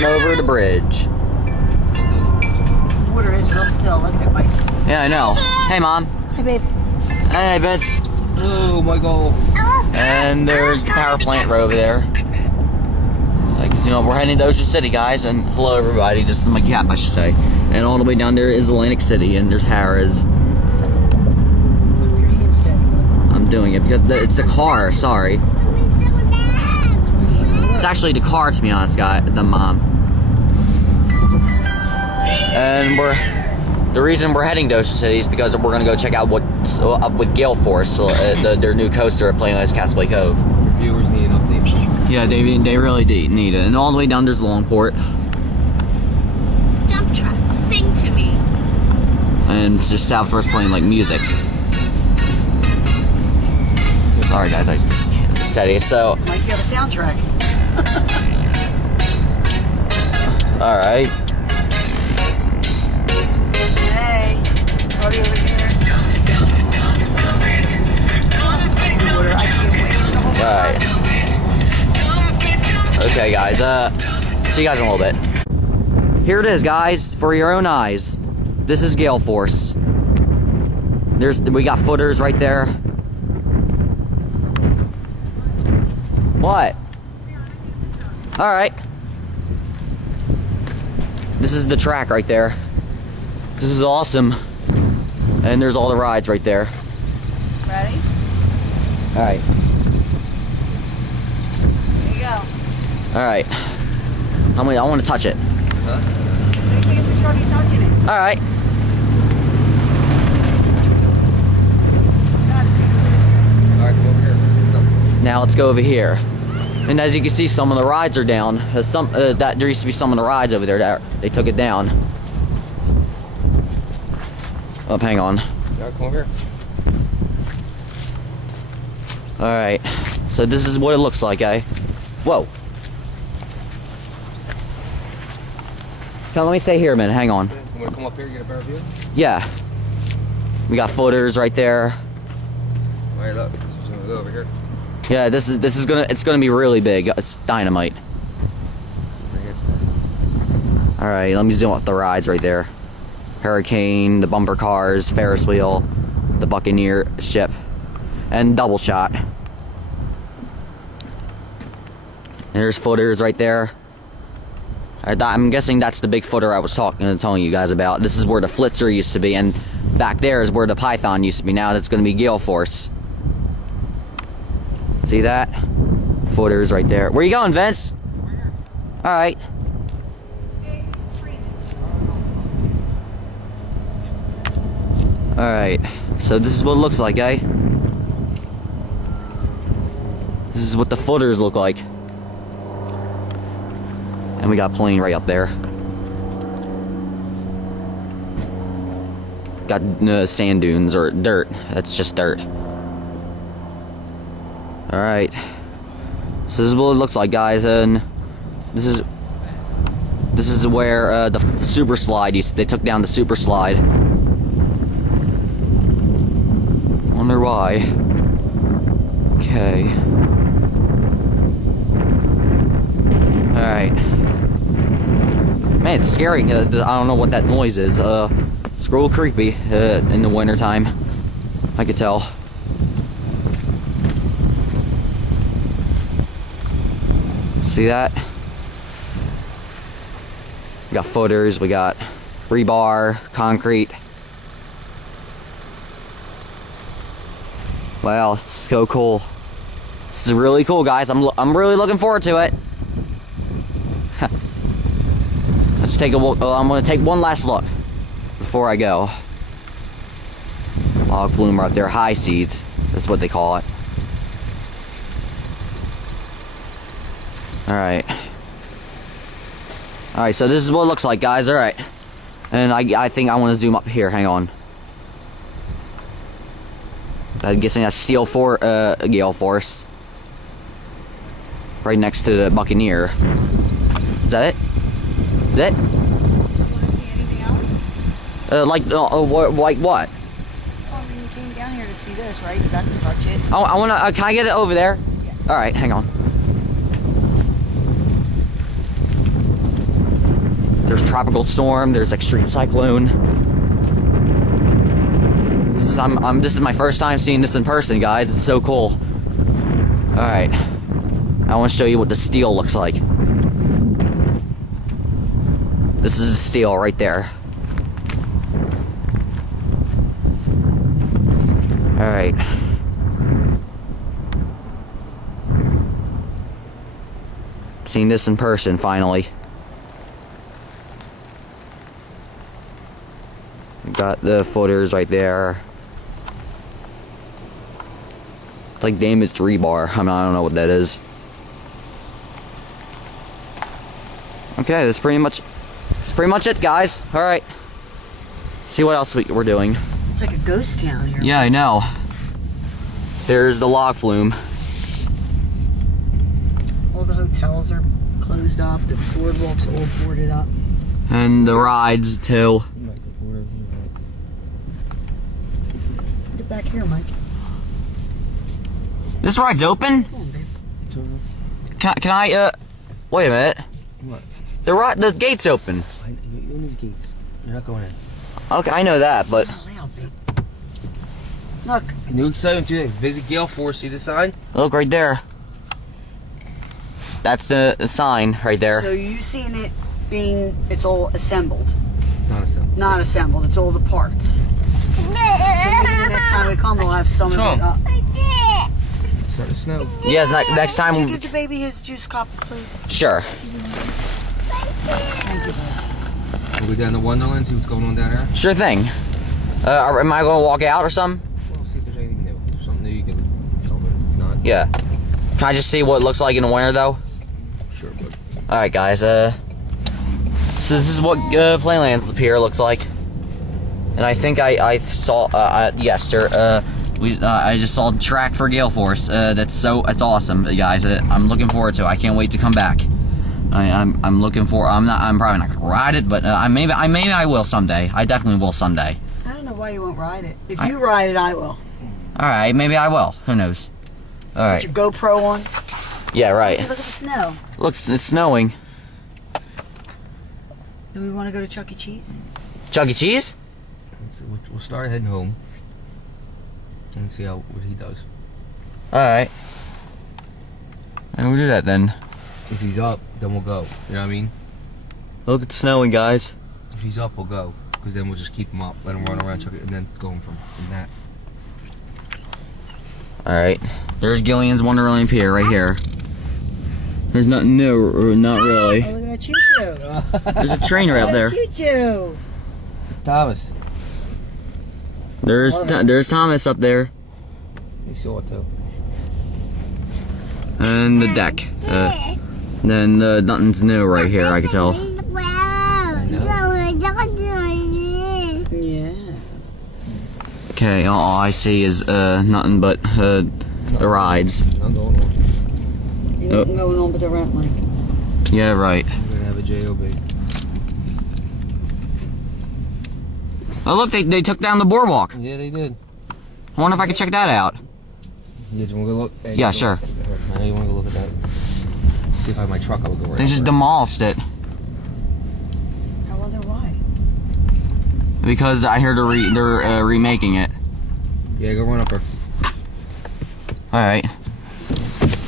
going over the bridge. The water is real still. Look at it, Mike. Yeah, I know. Hey, Mom. Hi, babe. Hey, Vince. Oh, my God. And there's the power plant right over there. Like, you know, we're heading to Ocean City, guys. And hello, everybody. This is my cap, I should say. And all the way down there is Atlantic City, and there's Harrah's. I'm doing it because it's the car. Sorry. It's actually the car, to be honest, the Mom. And the reason we're heading to Ocean City is because we're gonna go check out what's up with Gale Force, their new coaster at Playlands Castaway Cove. Viewers need an update. Yeah, they really need it. And all the way down there's Longport. Dump truck, sing to me. And it's just Southwest playing like music. Sorry, guys, I just can't say it. So. Mike, you have a soundtrack. All right. Hey, party over here. I can't wait. All right. Okay, guys. See you guys in a little bit. Here it is, guys, for your own eyes. This is Gale Force. We got footers right there. What? All right. This is the track right there. This is awesome. And there's all the rides right there. Ready? All right. There you go. All right. I want to touch it. Huh? Take a picture of you touching it. All right. Alright, come over here. No. Now let's go over here. And as you can see, some of the rides are down. There used to be some of the rides over there that they took it down. Oh, hang on. Alright, come over here. All right. So this is what it looks like, eh? Whoa. Now, let me stay here a minute. Hang on. You want to come up here and get a better view? Yeah. We got footers right there. Alright, look. Just gonna go over here. Yeah, it's gonna be really big. It's dynamite. All right, let me zoom up the rides right there. Hurricane, the bumper cars, Ferris wheel, the Buccaneer ship, and double shot. And there's footers right there. I'm guessing that's the big footer I was telling you guys about. This is where the Flitzer used to be, and back there is where the Python used to be. Now it's going to be Gale Force. See that? Footers right there. Where you going, Vince? All right. All right. So this is what it looks like, eh? This is what the footers look like. And we got plane right up there. Got sand dunes or dirt. That's just dirt. All right. So this is what it looks like, guys, and this is where the super slide they took down the super slide. Wonder why. Okay. All right. Man, it's scary. I don't know what that noise is. It's real creepy in the wintertime. I could tell. See that? We got footers, we got rebar, concrete. Wow, it's so cool. This is really cool, guys. I'm really looking forward to it. Let's take a look. I'm gonna take one last look before I go. Log flume right there, high seas. That's what they call it. Alright. Alright, so this is what it looks like, guys. Alright. And I think I want to zoom up here. Hang on. I'm guessing that's Gale Force. Right next to the Buccaneer. Is that it? Is it? You want to see anything else? Like what? Oh, you came down here to see this, right? You got to touch it. Oh, I want to. Can I get it over there? Yeah. Alright, hang on. There's tropical storm. There's extreme cyclone. This is my first time seeing this in person, guys. It's so cool. All right, I want to show you what the steel looks like. This is the steel right there. All right. Seen this in person finally. Got the footers right there. It's like damaged rebar. I don't know what that is. Okay, that's pretty much it, guys. All right. See what else we're doing. It's like a ghost town here. Yeah, I know. There's the log flume. All the hotels are closed up. The boardwalk's all boarded up. And the rides too. Get back here, Mike. This ride's open? Come on, babe. Can I wait a minute. What? The gate's open. You're in these gates. You're not going in. Okay, I know that, but Not loud, babe. Look. New excitement today. Visit Gale Force. See the sign? look right there. That's the sign right there. So you seen it being, it's all assembled. It's not a sign. Not assembled, it's all the parts. So maybe the next time we come, we'll have some of it up. It's starting to snow. Yes, next time. Would you give the baby his juice cup, please? Sure. Thank you, babe. We'll go down to Wonderland, see what's going on down there. Sure thing. Am I going to walk out or something? Well, see if there's anything new. If there's something new, you can film it. If not, Yeah. Can I just see what it looks like in the winter, though? sure, but All right, guys. So this is what Playlands Pier looks like, and I think I saw. Yes, sir. I just saw the track for Gale Force. That's awesome, guys. I'm looking forward to it. I can't wait to come back. I'm looking for. I'm probably not gonna ride it, but maybe I will someday. I definitely will someday. I don't know why you won't ride it. If you ride it, I will. All right, maybe I will. Who knows? All right. Put your GoPro on. Yeah, right. Hey, look at the snow. Look, it's snowing. Do we want to go to Chuck E. Cheese? Chuck E. Cheese? we'll start heading home and see what he does. All right. And we'll do that then. If he's up, then we'll go. You know what I mean? Look, it's snowing, guys. If he's up, we'll go. Because then we'll just keep him up, let him run around, chuck it, and then go him from that. All right. There's Gillian's Wonderland Pier right here. There's nothing new, not really. Oh, look at that choo-choo. There's a train right up there. Choo-choo. It's Thomas. There's Thomas up there. He saw it too. And the deck. Then nothing's new right here, I can tell. I know. Yeah. Okay, all I see is nothing but the rides. I'm going on. Ain't nothing going on but the rent, Mike. Yeah, right. We're gonna have a JOB. Oh, look, they took down the boardwalk. Yeah, they did. I wonder if I can check that out. Yeah, do you want to go look? Hey, Yeah, go sure. look. I know you want to go look at that. See if I have my truck, I would go right They just over it. demolished it I wonder why. because I heard they're remaking it. Yeah, go run up her. All right.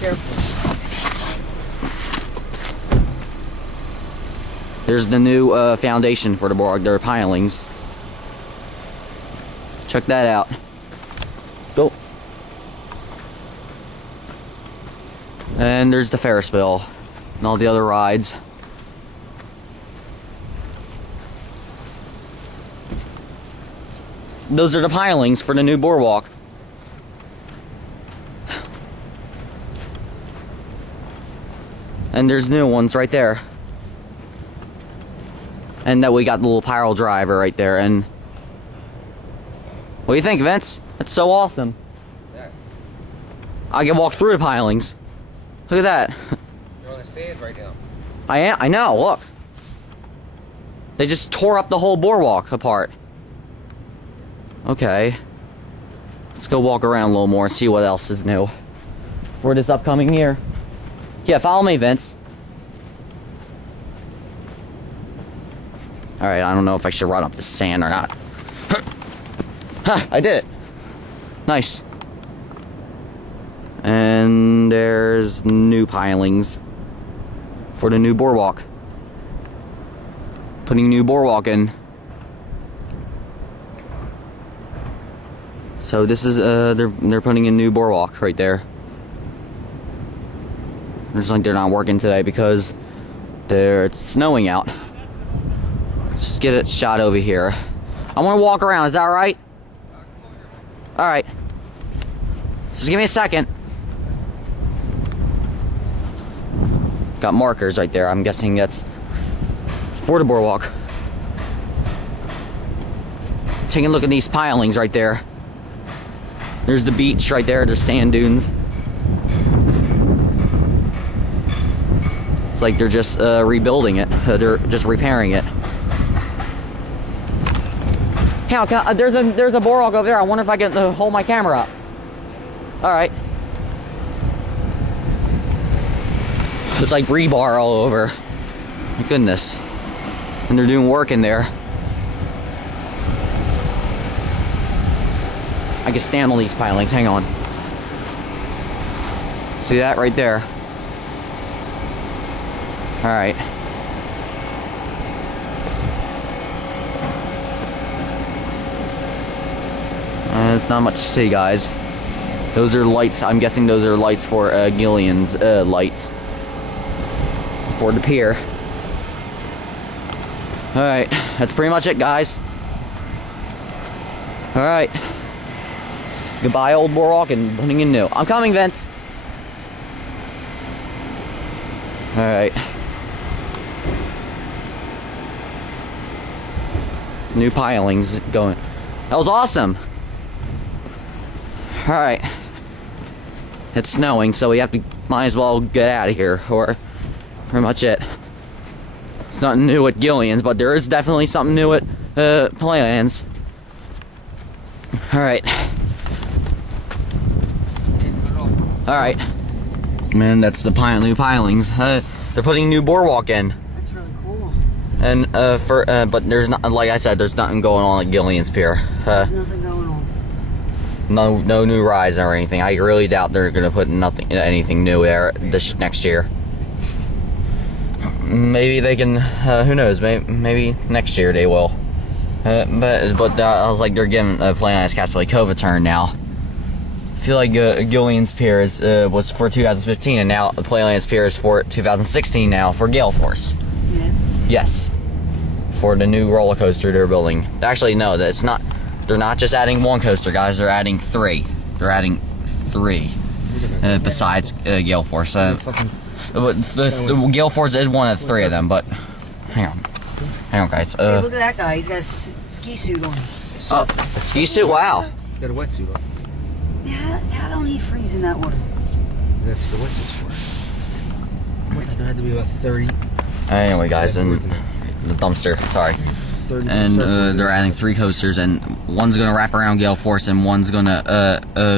Careful. There's the new foundation for the boardwalk. There are pilings. Check that out. Go. And there's the Ferris wheel and all the other rides. Those are the pilings for the new boardwalk. And there's new ones right there. And that we got the little pile driver right there. And what do you think, Vince? That's so awesome. Yeah. I can walk through the pilings. Look at that. You're on the sand right now. I know, look. They just tore up the whole boardwalk apart. Okay. Let's go walk around a little more and see what else is new for this upcoming year. Yeah, follow me, Vince. Alright, I don't know if I should run up the sand or not. Ha! I did it! Nice. And there's new pilings for the new boardwalk. Putting new boardwalk in. So this is they're putting in new boardwalk right there. Looks like they're not working today because it's snowing out. Just get it shot over here. I want to walk around. Is that all right? All right. Just give me a second. Got markers right there. I'm guessing that's for the boardwalk. Taking a look at these pilings right there. There's the beach right there. There's sand dunes. It's like they're just rebuilding it. They're just repairing it. Hell, there's a boardwalk over there. I wonder if I can hold my camera up. All right. It's like rebar all over. My goodness. And they're doing work in there. I can stand on these pilings. Hang on. See that right there? All right. It's not much to see, guys. Those are lights. I'm guessing those are lights for Gillian's lights for the pier. All right, that's pretty much it, guys. All right. Goodbye, old boardwalk, and putting in new. I'm coming, Vince. All right. New pilings going. That was awesome. All right. It's snowing, so we have to might as well get out of here, or pretty much it. It's nothing new at Gillian's, but there is definitely something new at Playlands. All right. All right. Man, that's the new pilings. They're putting new boardwalk in. That's really cool. And but there's not, like I said, there's nothing going on at Gillian's Pier. There's nothing going on. No new rides or anything. I really doubt they're gonna put anything new there this next year. Maybe they can. Who knows? Maybe next year they will. But I was like, they're giving Playlands Castaway Cove a turn now. I feel like Gillian's Pier was for 2015, and now Playlands Pier is for 2016 now for Gale Force. Yeah. Yes. For the new roller coaster they're building. Actually, no, that's not. They're not just adding one coaster, guys. They're adding three. They're adding three. Besides Gale Force. The Gale Force is one of three of them, but hang on, guys. Hey, look at that guy. He's got a ski suit on. Oh, a ski suit? Wow. You got a wetsuit on. Yeah, how don't he freeze in that water? That's the wetsuit for. There had to be about 30. Anyway, guys, and the dumpster. Sorry. And they're adding three coasters, and one's gonna wrap around Gale Force, and one's gonna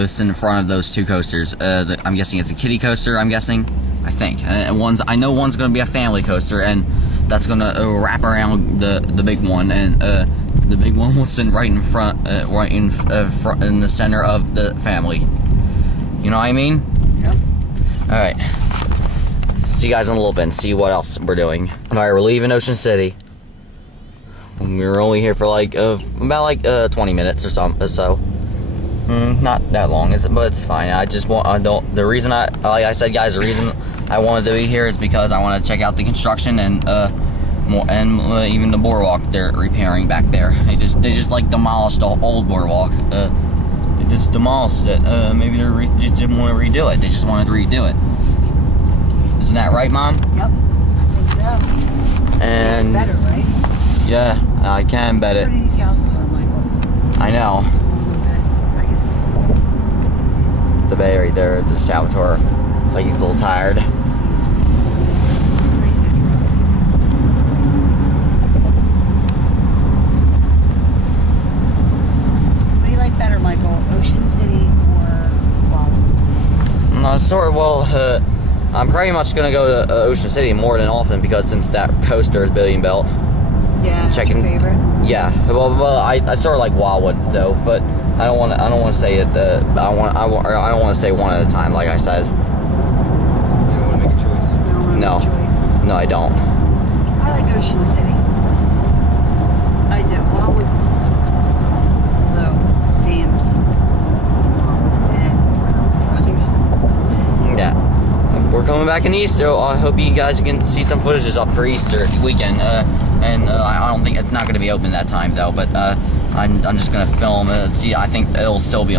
sit in front of those two coasters. I'm guessing it's a kiddie coaster. I'm guessing. I think. I know one's gonna be a family coaster, and that's gonna wrap around the big one, and the big one will sit right in front, right in front, in the center of the family. You know what I mean? Yep. All right. See you guys in a little bit and see what else we're doing. All right, we're leaving Ocean City. We were only here for like about 20 minutes or so. Not that long, but it's fine. The reason like I said, guys, the reason I wanted to be here is because I want to check out the construction and even the boardwalk they're repairing back there. They just like demolished the old boardwalk. They just demolished it. Maybe they just didn't want to redo it. They just wanted to redo it. Isn't that right, Mom? Yep, I think so. And better, right? Yeah, I can bet it. What are these houses are, Michael? I know. I guess. It's the bay right there, the Salvatore. It's like he's a little tired. It's a nice good drive. What do you like better, Michael? Ocean City or Bob? No, sort of. Well, I'm pretty much gonna go to Ocean City more than often because since that coaster is being built. Yeah, that's your favorite. Yeah, well, I sort of like Wildwood though, but I don't want to say it. I don't want to say one at a time, like I said. You don't want to make a choice. No, no, I don't. I like Ocean City. I do. Wildwood, though, Sam's. Yeah. We're coming back in Easter. I hope you guys can see some footages up for Easter weekend. I don't think it's not going to be open that time though. But I'm just going to film. See, I think it'll still be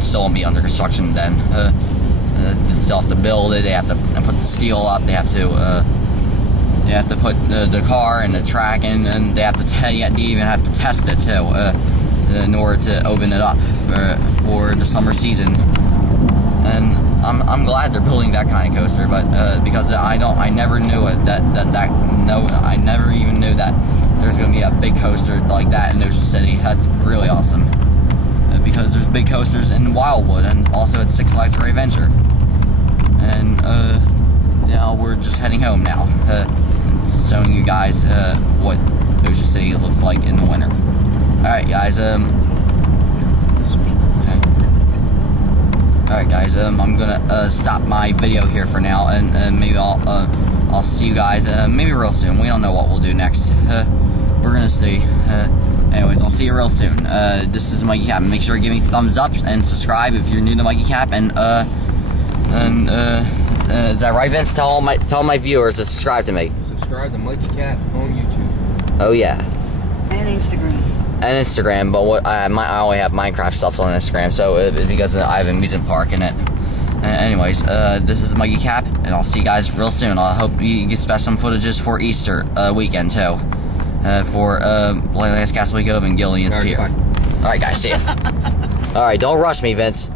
still be under construction then. They still have to build it. They have to put the steel up. They have to put the car and the track in, and they have to even have to test it too in order to open it up for the summer season. And I'm glad they're building that kind of coaster, but because I never knew it I never even knew that there's going to be a big coaster like that in Ocean City. That's really awesome, because there's big coasters in Wildwood and also at Six Flags Great Adventure. And now we're just heading home now, showing you guys what Ocean City looks like in the winter. Alright guys, Alright guys, I'm gonna stop my video here for now, and maybe I'll see you guys maybe real soon. We don't know what we'll do next. We're gonna see. Anyways, I'll see you real soon. This is Mikey Cap. Make sure to give me thumbs up and subscribe if you're new to Mikey Cap. And is that right, Vince? Tell my viewers to subscribe to me. Subscribe to Mikey Cap on YouTube. Oh yeah. And Instagram. And Instagram, but I only have Minecraft stuff on Instagram, so because I have an amusement park in it. Anyways, this is Mikey Cap, and I'll see you guys real soon. I hope you get some footages for Easter weekend too, for Playlands Castaway Cove and Gillian's Pier. All right, guys, see ya. All right, don't rush me, Vince.